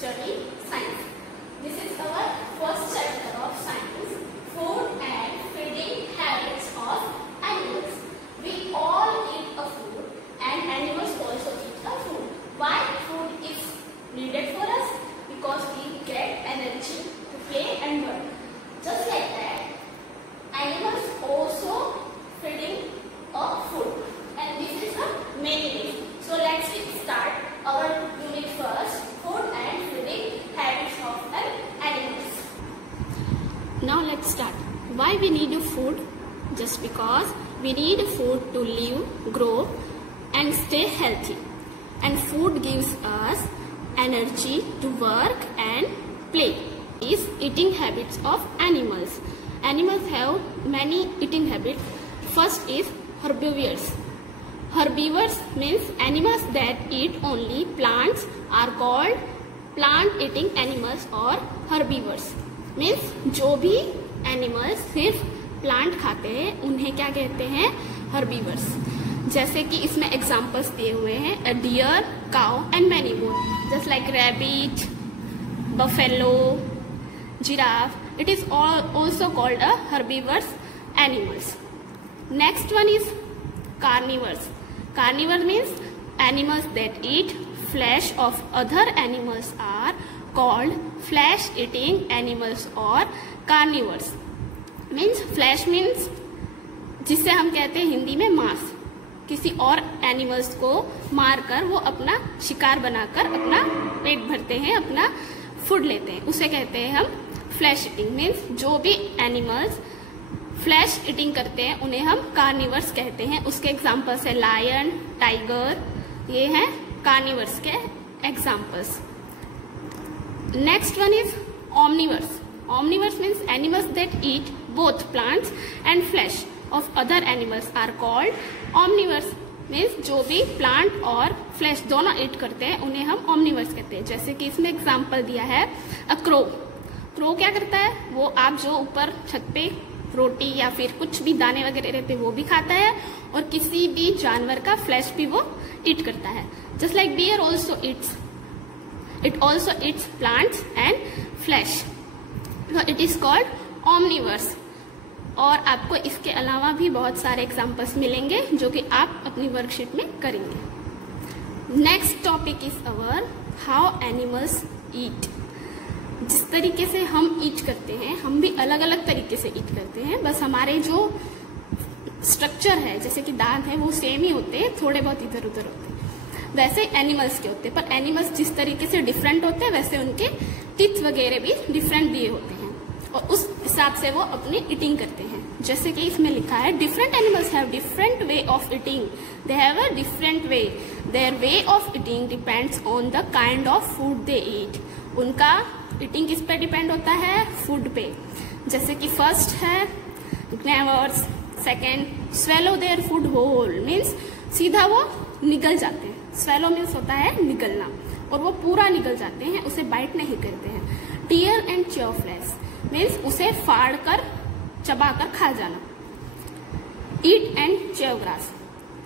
study science. This is our first chapter of science, food and feeding habits of animals. We all eat a food and animals also eat a food. Why food is needed for us? Because we get energy to play and work. Just like that, animals also feeding a food, and this is the main unit. So let's start our unit first, food and feeding habits of animals. Now let's start. Why we need food? Just because we need food to live, grow and stay healthy. And food gives us energy to work and play. Is eating habits of animals. Animals have many eating habits. First is herbivores. Herbivores means animals that eat only plants are called plant eating animals or herbivores. Means जो भी animals सिर्फ plant खाते हैं उन्हें क्या कहते हैं? herbivores. जैसे कि इसमें एग्जाम्पल्स दिए हुए हैं a deer, cow and many more. Just like rabbit, buffalo, giraffe. It is also called a herbivorous animals. Next one is carnivores. Carnivore means animals that eat flesh of other animals are called flesh eating animals or carnivores. Means flesh means जिसे हम कहते हैं हिंदी में मांस. किसी और animals को मारकर वो अपना शिकार बनाकर अपना पेट भरते हैं, अपना फूड लेते हैं, उसे कहते हैं हम फ्लैश ईटिंग. मीन्स जो भी एनिमल्स फ्लैश ईटिंग करते हैं उन्हें हम कार्निवर्स कहते हैं. उसके एग्जाम्पल्स है लायन, टाइगर. ये हैं कार्निवर्स के examples. Next one is omnivores. Omnivores means animals that eat both plants and flesh of other animals are called omnivores. Means जो भी प्लांट और फ्लैश दोनों ईट करते हैं उन्हें हम omnivores कहते हैं. जैसे कि इसमें एग्जाम्पल दिया है अ क्रो. क्रो क्या करता है? वो आप जो ऊपर छत पे रोटी या फिर कुछ भी दाने वगैरह रहते हैं वो भी खाता है और किसी भी जानवर का फ्लैश भी वो ईट करता है. Just like bear also eats plants and flesh. It is called omnivores. और आपको इसके अलावा भी बहुत सारे एग्जाम्पल्स मिलेंगे जो कि आप अपनी वर्कशीट में करेंगे. Next topic is our how animals eat. जिस तरीके से हम ईट करते हैं हम भी अलग अलग तरीके से ईट करते हैं. बस हमारे जो स्ट्रक्चर है जैसे कि दांत है वो सेम ही होते हैं, थोड़े बहुत इधर उधर होते हैं. वैसे एनिमल्स के होते हैं, पर एनिमल्स जिस तरीके से डिफरेंट होते हैं वैसे उनके टीथ वगैरह भी डिफरेंट दिए होते हैं और उस हिसाब से वो अपनी ईटिंग करते हैं. जैसे कि इसमें लिखा है different animals have different way of eating. They have a different way. Their way of eating depends on the kind of food they eat. उनका ईटिंग किस पे डिपेंड होता है? फूड पे. जैसे कि फर्स्ट है gnawers. Second swallow their food whole. Means सीधा वो निगल जाते हैं. स्वेलो मीन्स होता है निगलना और वो पूरा निगल जाते हैं, उसे बाइट नहीं करते हैं. Tear and chew flesh means उसे फाड़ कर चबाकर खा जाना. ईट एंड च्यू ग्रास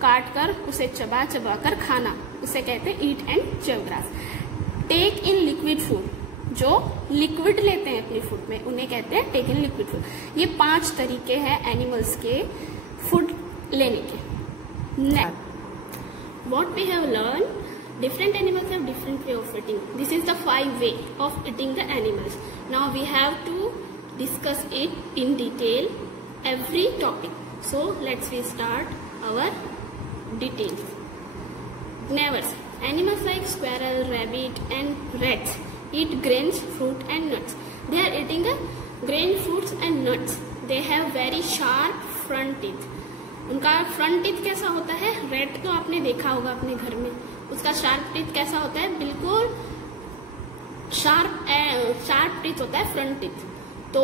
काट कर उसे चबा कर खाना, उसे कहते हैं eat and chew grass. Take in liquid food. जो लिक्विड लेते हैं अपनी फूड में उन्हें कहते हैं टेक इन लिक्विड फूड. ये 5 तरीके हैं एनिमल्स के फूड लेने के. Next what we have learn. Different animals have different way of eating. This is the 5 way of eating the animals. Now we have to discuss it in detail, every topic. So let's start our details. Gnawers. Animals like squirrel, rabbit and rats eat grains, fruit and nuts. They are eating the grain, fruits and nuts. They have very sharp front teeth. उनका front teeth कैसा होता है? Rate तो आपने देखा होगा अपने घर में. उसका शार्प टीथ कैसा होता है? बिल्कुल शार्प टीथ होता है फ्रंट टीथ. तो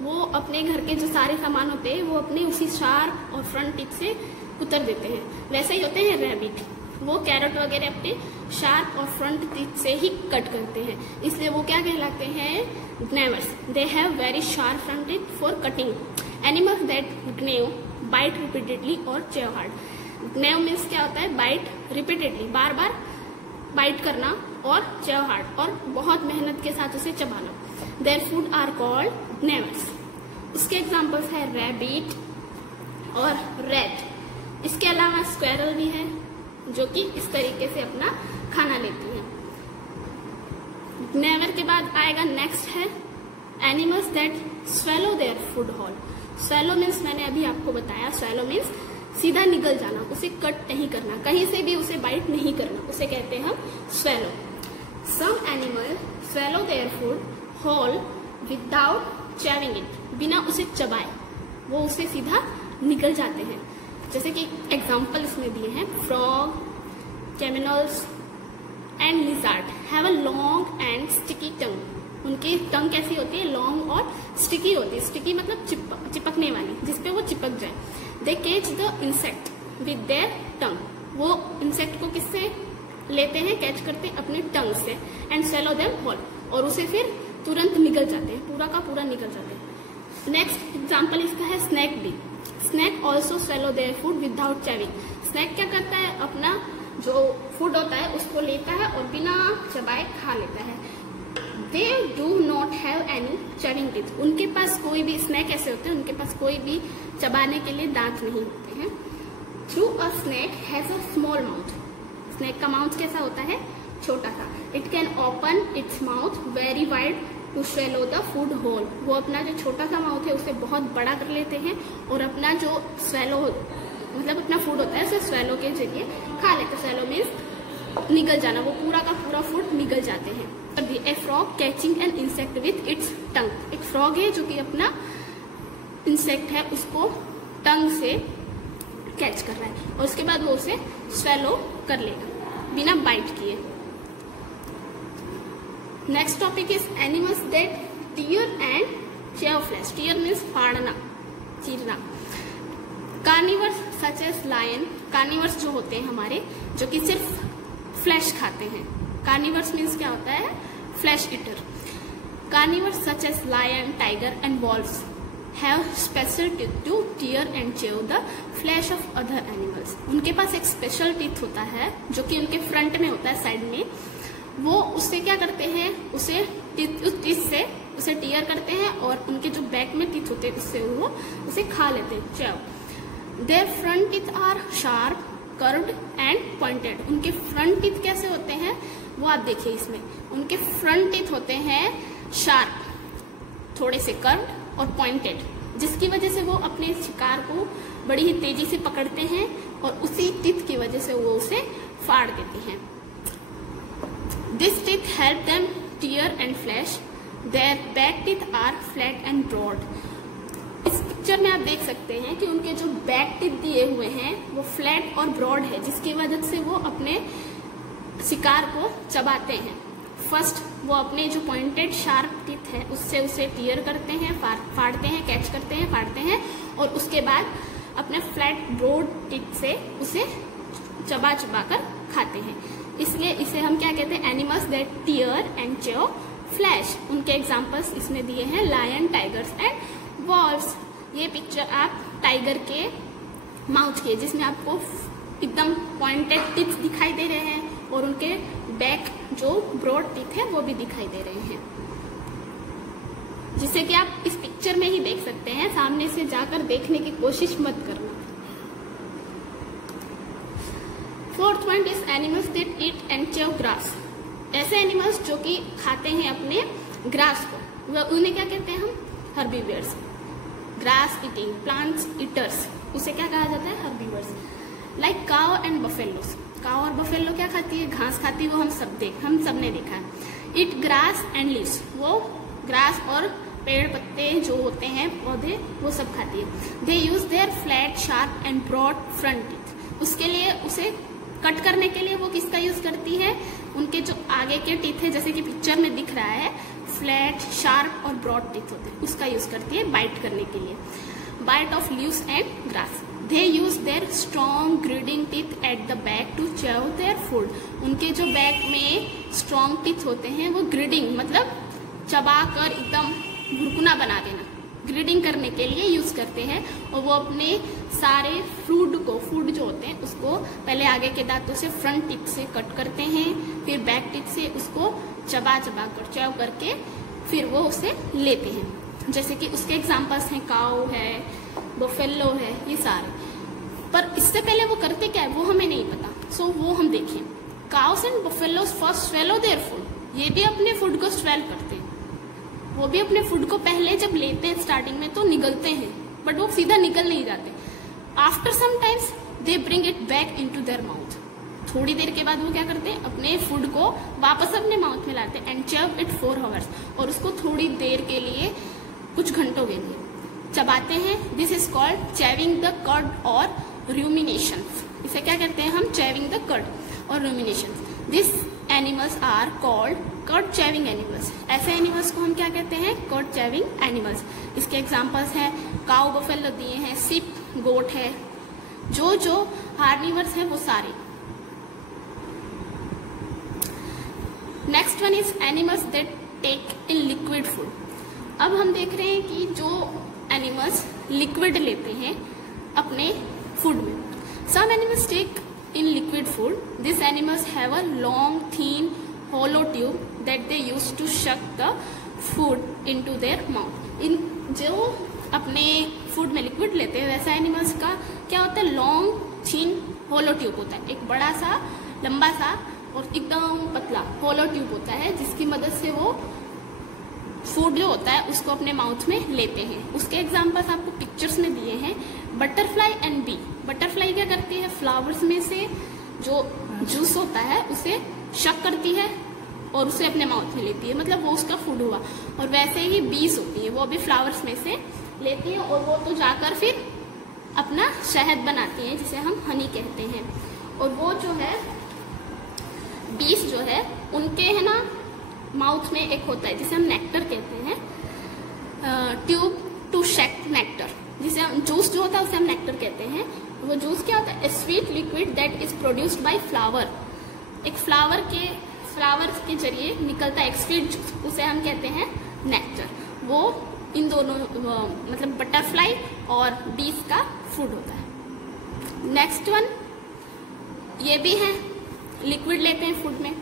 वो अपने घर के जो सारे सामान होते हैं वो अपने उसी शार्प और फ्रंट टीथ से कुतर देते हैं. वैसे ही होते हैं रैबिट. वो कैरेट वगैरह अपने शार्प और फ्रंट टीथ से ही कट करते हैं, इसलिए वो क्या कहलाते हैं? gnawers. They have very sharp front teeth for cutting. Animals that gnaw bite repeatedly or chew hard. Gnaw means क्या होता है? बाइट रिपीटेडली, बार बार बाइट करना और च्यव हार्ड और बहुत मेहनत के साथ उसे चबाना। Their food are called gnawers. उसके एग्जाम्पल्स है रैबिट और रैट। इसके अलावा स्क्वेरल भी है जो कि इस तरीके से अपना खाना लेती है। नेमर के बाद आएगा नेक्स्ट है animals that swallow their food whole. Swallow means मैंने अभी आपको बताया, स्वेलो मीन्स सीधा निगल जाना, उसे कट नहीं करना, कहीं से भी उसे बाइट नहीं करना, उसे कहते हैं हम swallow. Some animal swallow their food whole without chewing it. बिना उसे चबाए वो उसे सीधा निकल जाते हैं। जैसे कि एग्जाम्पल इसमें दिए हैं frog, chameleons and lizard have a long and sticky tongue. उनकी टंग कैसी होती है? लॉन्ग और स्टिकी होती है। स्टिकी मतलब चिपकने वाली, जिसपे वो चिपक जाए। They catch the insect with their tongue. वो इंसेक्ट को किससे लेते हैं? कैच करते हैं अपने टंग से। एंड स्वेलो देम होल, और उसे फिर तुरंत निकल जाते हैं, पूरा का पूरा निकल जाते हैं। नेक्स्ट एग्जाम्पल इसका है snake B. Snake also swallow their food without chewing. Snake क्या करता है? अपना जो फूड होता है उसको लेता है और बिना चबाए खा लेता है। They do not have any chewing teeth. उनके पास कोई भी, स्नैक ऐसे होते हैं, उनके पास कोई भी चबाने के लिए दांत नहीं होते हैं। Through a snake has a small mouth. Snake का माउथ कैसा होता है? छोटा सा। It can open its mouth very wide to swallow the food whole. वो अपना जो छोटा सा माउथ है उसे बहुत बड़ा कर लेते हैं और अपना जो स्वेलो मतलब अपना फूड होता है उसे स्वेलो के जरिए खा लेते हैं। स्वेलो मीन्स निगल जाना, वो पूरा का पूरा फूड निगल जाते हैं। अभी a frog catching an insect with its tongue. एक फ्रॉग है जो कि अपना इंसेक्ट है उसको टंग से कैच कर रहा है और उसके बाद वो उसे स्वेलो कर लेगा बिना बाइट किए। Next topic is animals that tear and chew flesh. Tear means फाड़ना, चीरना। Carnivores such as lion. Carnivores जो होते हैं हमारे, जो कि सिर्फ फ्लैश खाते हैं। कार्निवर्स मीन्स क्या होता है? Flesh eater. Carnivores such as lion, tiger and wolves have special teeth to tear and chew the flesh of other animals. उनके पास एक स्पेशल टीथ होता है जो कि उनके फ्रंट में होता है, साइड में। वो उससे क्या करते हैं? उसे उस टीथ से उसे टीयर करते हैं और उनके जो बैक में टीथ होते हैं उससे वो उसे खा लेते हैं, chew. Their front teeth are sharp, curved and pointed. उनके फ्रंट टीथ कैसे होते हैं वो आप देखिए इसमें। उनके फ्रंट टीथ होते हैं शार्प, थोड़े से कर्व्ड और पॉइंटेड, जिसकी वजह से वो अपने शिकार को बड़ी ही तेजी से पकड़ते हैं और उसी टीथ की वजह से वो उसे फाड़ देते हैं। This teeth help them tear and flesh. Their back teeth are flat and broad. इस पिक्चर में आप देख सकते हैं कि उनके जो बैक टीथ दिए हुए हैं वो फ्लैट और ब्रॉड है, जिसकी वजह से वो अपने शिकार को चबाते हैं। फर्स्ट वो अपने जो पॉइंटेड शार्प टीथ है उससे उसे टीयर करते हैं, फाड़ते हैं, कैच करते हैं, फाड़ते हैं और उसके बाद अपने फ्लैट ब्रॉड टीथ से उसे चबा चबा कर खाते हैं। इसलिए इसे हम क्या कहते हैं? Animals that tear and chew flesh. उनके एग्जाम्पल्स इसमें दिए हैं लायन, टाइगर्स एंड वॉल्व्स। ये पिक्चर आप टाइगर के माउथ के, जिसमें आपको एकदम पॉइंटेड टीथ दिखाई दे रहे हैं और उनके बैक जो ब्रॉड टीथ है वो भी दिखाई दे रहे हैं, जिसे कि आप इस पिक्चर में ही देख सकते हैं। सामने से जाकर देखने की कोशिश मत करना। Fourth point is animals that eat and chew grass. ऐसे एनिमल्स जो कि खाते हैं अपने ग्रास को, उन्हें क्या कहते हैं हम? Herbivores. Grass eating plants eaters, उसे क्या कहा जाता है? हर्बीवर्स। लाइक काव एंड बफेलोस। काव और बफेलो क्या खाती है? घास खाती है, वो हम सबने देखा है। ईट ग्रास एंड लीव्स, वो ग्रास और पेड़ पत्ते जो होते हैं पौधे वो सब खाती है। They use their flat sharp and broad front teeth. उसके लिए उसे कट करने के लिए वो किसका यूज करती है? उनके जो आगे के टीथ है, जैसे कि पिक्चर में दिख रहा है, फ्लैट शार्प और ब्रॉड टीथ होते हैं, उसका यूज करती है बाइट करने के लिए। Bite off leaves and grass. They use their strong grinding teeth at the back to chew their food. उनके जो बैक में स्ट्रॉन्ग टीथ होते हैं वो ग्रिडिंग मतलब चबा कर एकदम भुरकुना बना देना, ग्रिडिंग करने के लिए यूज करते हैं और वो अपने सारे फूड जो होते हैं उसको पहले आगे के दांतों से फ्रंट टीथ से कट करते हैं, फिर बैक टीथ से उसको चबा कर च्यव करके फिर वो उसे लेते हैं। जैसे कि उसके एग्जांपल्स हैं काऊ है, बफेलो है, ये सारे। पर इससे पहले वो करते क्या है वो हमें नहीं पता। सो वो हम देखें। Cows and buffaloes first swallow their food. ये भी अपने फूड को स्वेल करते हैं। वो भी अपने फूड को पहले जब लेते हैं स्टार्टिंग में तो निगलते हैं, बट वो सीधा निकल नहीं जाते। After some times they bring it back into their mouth. थोड़ी देर के बाद वो क्या करते हैं, अपने फूड को वापस अपने माउथ में लाते हैं एंड च्यव इट 4 hours। और उसको थोड़ी देर के लिए, कुछ घंटों के लिए चबाते हैं। This is called chewing the cud और रूमिनेशन। इसे क्या कहते हैं हम, चैविंग द कर्ड और rumination. This animals are called cud chewing animals. ऐसे एनिमल्स को हम क्या कहते हैं, कर्ड चैविंग एनिमल्स। इसके एग्जांपल्स हैं काउ बफेलो दिए हैं, सिप गोट है, जो हार्निवर्स है वो सारे। Next one is animals that take in liquid food. अब हम देख रहे हैं कि जो एनिमल्स लिक्विड लेते हैं अपने फूड में। Some animals take in liquid food. These animals have a long, thin, hollow tube that they use to suck the food into their mouth. इन जो अपने फूड में लिक्विड लेते हैं वैसा एनिमल्स का क्या होता है, लॉन्ग, थिन, होलो ट्यूब होता है। एक बड़ा सा, लंबा सा और एकदम पतला होलो ट्यूब होता है जिसकी मदद से वो फूड जो होता है उसको अपने माउथ में लेते हैं। उसके एग्जाम्पल्स आपको पिक्चर्स में दिए हैं। Butterfly and B. बटरफ्लाई क्या करती है, फ्लावर्स में से जो जूस होता है उसे शक करती है और उसे अपने माउथ में लेती है, मतलब वो उसका फूड हुआ। और वैसे ही बीज होती है, वो भी फ्लावर्स में से लेती है और वो तो जाकर फिर अपना शहद बनाती है जिसे हम हनी कहते हैं। और वो जो है बीज जो है उनके है ना माउथ में एक होता है जिसे हम नेक्टर कहते हैं, ट्यूब टू शक नेक्टर, जिसे हम जूस जो होता है उसे हम नेक्टर कहते हैं। वो जूस क्या होता है, sweet liquid that is produced by flower. एक फ्लावर के जरिए निकलता है एक स्वीट जूस, उसे हम कहते हैं नेक्टर। वो इन दोनों मतलब बटरफ्लाई और बीज का फूड होता है। नेक्स्ट वन ये भी है, लिक्विड लेते हैं फूड में,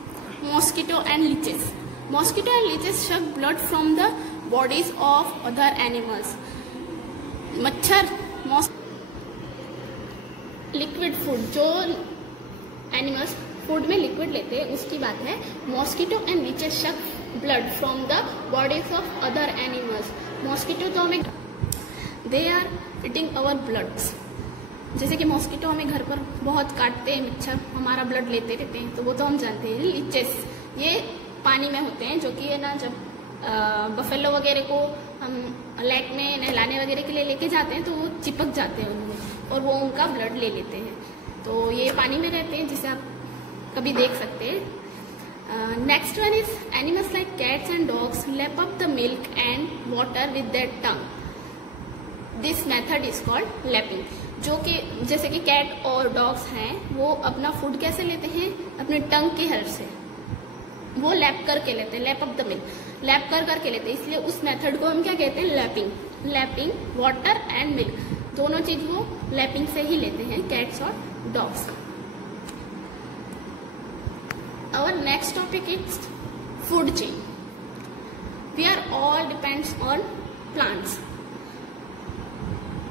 mosquito and leeches. Mosquito and leeches suck blood from the bodies of other animals. मच्छर लिक्विड फूड, जो एनिमल्स फूड में लिक्विड लेते हैं उसकी बात है। Mosquito and leeches suck blood from the bodies of other animals. Mosquito तो हमें they are eating our bloods. जैसे कि मॉस्किटो हमें घर पर बहुत काटते हैं, मच्छर हमारा ब्लड लेते रहते हैं, तो वो तो हम जानते हैं। लीचेस ये पानी में होते हैं, जो कि है ना जब बफेलो वगैरह को हम लेक में नहलाने वगैरह के लिए लेके जाते हैं तो वो चिपक जाते हैं उनमें और वो उनका ब्लड ले लेते हैं। तो ये पानी में रहते हैं, जिसे आप कभी देख सकते हैं। Next one is animals like cats and dogs lap up the milk and water with their tongue. This method is called lapping. जो कि जैसे कि कैट और डॉग्स हैं वो अपना फूड कैसे लेते हैं, अपने टंग की हेल्प से वो लैप करके लेते हैं, lap up the milk, lap करके लेते हैं। इसलिए उस मेथड को हम क्या कहते हैं, lapping. Lapping water and milk दोनों चीज वो लैपिंग से ही लेते हैं, कैट्स और dogs. Our next topic is food chain. We are all depends on plants,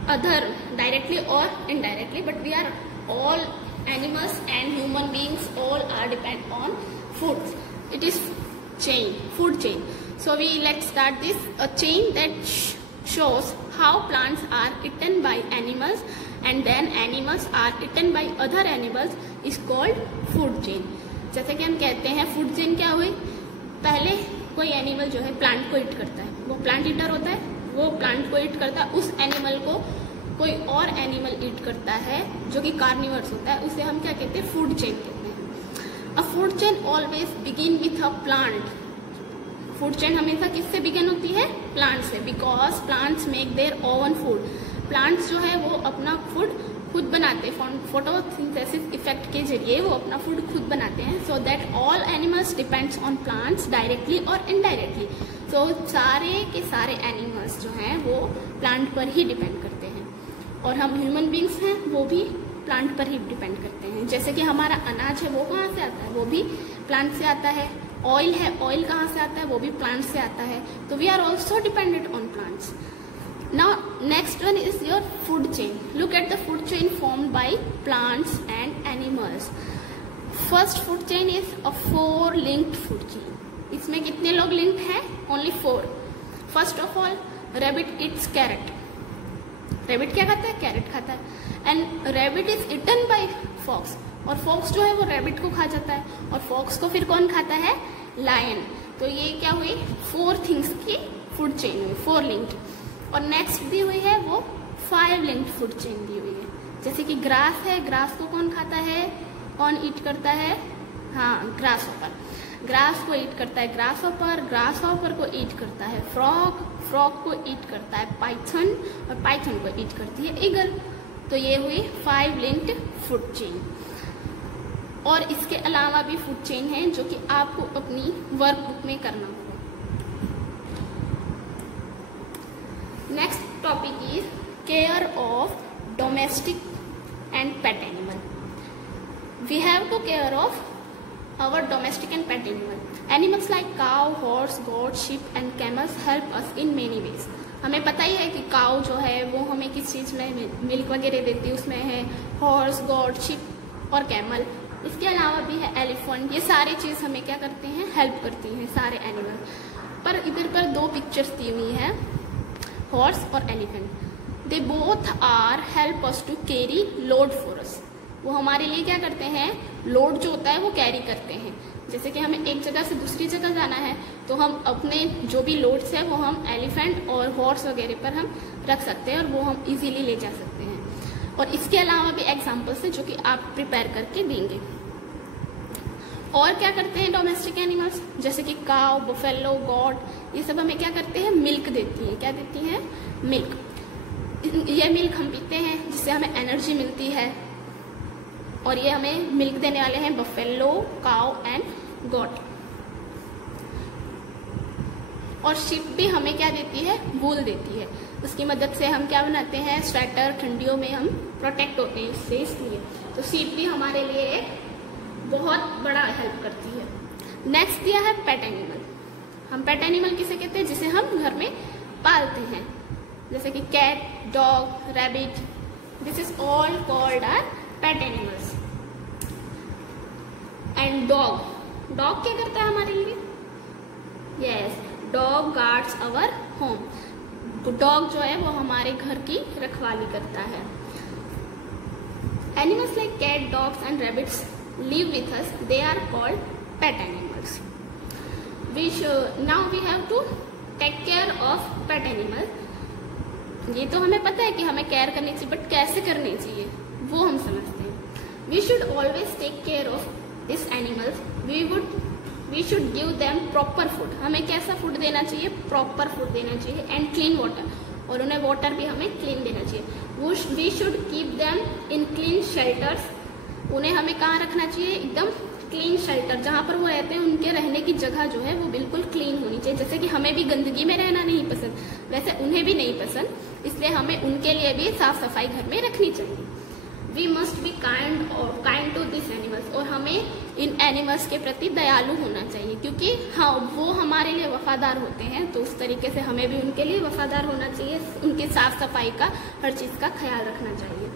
other directly or indirectly, but we are all animals and human beings all are depend on food. It is chain, food chain. So let's start this. A chain that shows how plants are eaten by animals and then animals are eaten by other animals is called food chain. जैसे कि हम कहते हैं food chain क्या हुई, पहले कोई animal जो है प्लांट को ईट करता है, वो प्लांट ईटर होता है, वो प्लांट को ईट करता है, उस एनिमल को कोई और एनिमल ईट करता है जो कि कार्निवर्स होता है, उसे हम क्या कहते हैं, फूड चेन कहते हैं। अ food chain always begin with a plant. Food chain हमेशा किससे बिगिन होती है, प्लांट से, because plants make their own food. Plants जो है वो अपना फूड खुद बनाते हैं, फोटोसिंथेसिस इफेक्ट के जरिए वो अपना फूड खुद बनाते हैं। So that all animals depends on plants directly और इनडायरेक्टली। सो सारे के सारे एनिमल्स जो हैं वो प्लांट पर ही डिपेंड करते हैं। और हम ह्यूमन बींग्स हैं वो भी प्लांट पर ही डिपेंड करते हैं। जैसे कि हमारा अनाज है वो कहाँ से आता है, वो भी प्लांट से आता है। ऑयल है, ऑयल कहाँ से आता है, वो भी प्लांट से आता है। तो we are also dependent on plants. Now next one is your food chain. Look at the food chain formed by plants and animals. First food chain is a 4 linked food chain. इसमें कितने लोग linked हैं? Only 4। First of all rabbit eats carrot. Rabbit क्या खाता है? Carrot खाता है। And rabbit is eaten by fox, और फॉक्स जो है वो रैबिट को खा जाता है, और फॉक्स को फिर कौन खाता है? लायन। तो ये क्या हुई? 4 थिंग्स की फूड चेन हुई, 4 लिंक्ड। और नेक्स्ट दी हुई है वो 5 लिंक्ड फूड चेन दी हुई है। जैसे कि ग्रास है, ग्रास को कौन खाता है, कौन ईट करता है? हाँ, ग्रास हॉपर। ग्रास को ईट करता है ग्रास हॉपर, ग्रास हॉपर को ईट करता है फ्रॉग, फ्रॉग को ईट करता है पाइथन, और पाइथन को ईट करती है ईगल। तो ये हुई 5 लिंक्ड फूड चेन। और इसके अलावा भी फूड चेन है जो कि आपको अपनी वर्कबुक में करना होगा। Next topic is care of domestic and pet animal. We have to care of our domestic and pet animals like cow, horse, goat, sheep and camels help us in many ways. हमें पता ही है कि cow जो है वो हमें किस चीज़ में मिल्क वगैरह देती है, उसमें है हॉर्स, गॉड, शिप और कैमल। इसके अलावा भी है एलिफेंट। ये सारी चीज़ हमें क्या करते हैं? हेल्प करती हैं, सारे एनिमल। पर इधर पर 2 पिक्चर्स दी हुई है, हॉर्स और elephant. They both are help us to carry load for us. वो हमारे लिए क्या करते हैं? लोड जो होता है वो कैरी करते हैं। जैसे कि हमें एक जगह से दूसरी जगह जाना है तो हम अपने जो भी लोड्स है वो हम एलिफेंट और हॉर्स वगैरह पर हम रख सकते हैं और वो हम इजीली ले जा सकते हैं। और इसके अलावा भी एग्जांपल्स है जो कि आप प्रिपेयर करके देंगे। और क्या करते हैं डोमेस्टिक एनिमल्स? जैसे कि काउ, बफेलो, गॉट, ये सब हमें क्या करते हैं? मिल्क देती है। क्या देती है? मिल्क। ये मिल्क हम पीते हैं जिससे हमें एनर्जी मिलती है, और ये हमें मिल्क देने वाले हैं बफेलो, काउ एंड गॉट। और शिप भी हमें क्या देती है? वूल देती है। उसकी मदद से हम क्या बनाते हैं? स्वेटर, ठंडियों में हम प्रोटेक्ट होते हैं इससे, इसलिए तो शिप भी हमारे लिए एक बहुत बड़ा हेल्प करती है। नेक्स्ट दिया है पेट एनिमल। हम पेट एनिमल किसे कहते हैं? जिसे हम घर में पालते हैं, जैसे कि cat, dog, rabbit. This is all called are pet animals. And dog. Dog क्या करता है हमारे लिए? Yes, dog guards our home. Dog जो है वो हमारे घर की रखवाली करता है। Animals like cat, dogs and rabbits live with us. They are called pet animals. Now we have to take care of pet animal. ये तो हमें पता है कि हमें केयर करनी चाहिए, बट कैसे करनी चाहिए वो हम समझते हैं। We should always take care of this animals. We should give them proper food. हमें कैसा फूड देना चाहिए? प्रॉपर फूड देना चाहिए। एंड क्लीन वाटर, और उन्हें वाटर भी हमें क्लीन देना चाहिए। We should keep them in clean shelters. उन्हें हमें कहाँ रखना चाहिए? एकदम क्लीन शेल्टर, जहाँ पर वो रहते हैं उनके रहने की जगह जो है वो बिल्कुल क्लीन होनी चाहिए। जैसे कि हमें भी गंदगी में रहना नहीं पसंद, वैसे उन्हें भी नहीं पसंद, इसलिए हमें उनके लिए भी साफ सफाई घर में रखनी चाहिए। We must be kind to this animals. और हमें इन एनिमल्स के प्रति दयालु होना चाहिए, क्योंकि हाँ वो हमारे लिए वफादार होते हैं, तो उस तरीके से हमें भी उनके लिए वफादार होना चाहिए। उनकी साफ सफाई का, हर चीज़ का ख्याल रखना चाहिए।